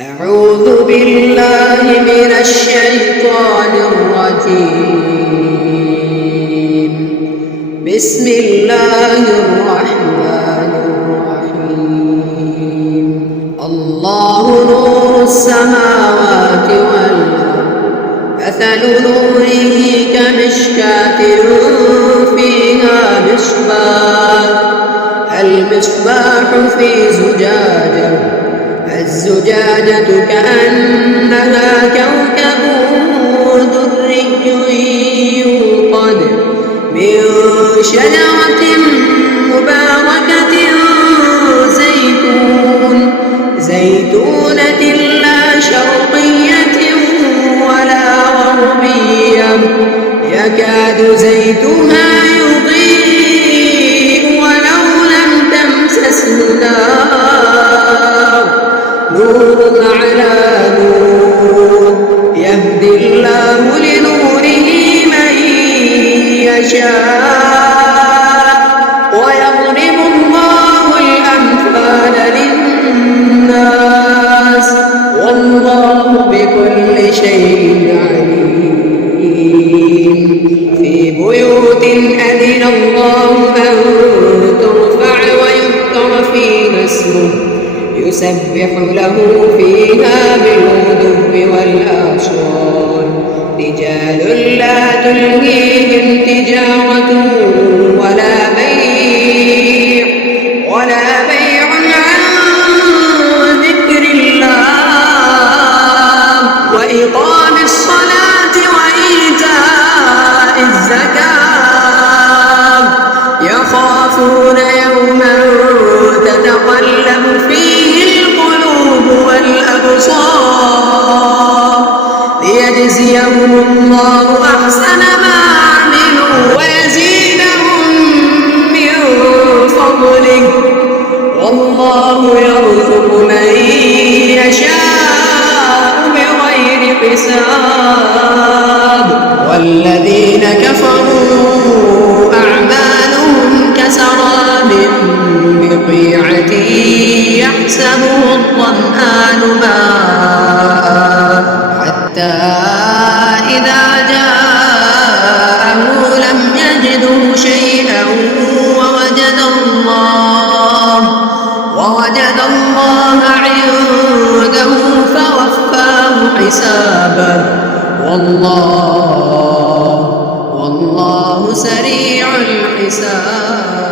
أعوذ بالله من الشيطان الرجيم. بسم الله الرحمن الرحيم. الله نور السماوات والأرض، مثل نوره كمشكاة فيها مصباح، المصباح في زجاجة، الزجاجة كأنها كوكب دري يوقد من شجرة مباركة زيتونة لا شرقية ولا غربية، يكاد زيتها يضيء ولو لم تمسسه نار، نور على نور، يهدي الله لنوره من يشاء، ويضرب الله الأمثال للناس، والله بكل شيء عليم. في بيوت أذن الله أن ترفع ويذكر فيها اسمه، يسبح له فيها بالغدو والآصال، رجال لا تلهيهم تجارة ولا بيع عن ذكر الله وإقام الصلاة وإيتاء الزكاة، يخافون يوما تتقلب فيه القلوب والأبصار، ليجزيهم الله أحسن ما عملوا ويزيدهم من فضله، والله يرزق من يشاء بغير حساب. والذين كفروا أعمالهم كسراب بقيعة يحسبه الظمآن ماء، حتى إذا جاءه لم يجده شيئا ووجد الله عنده فوفاه حسابه، والله سريع الحساب.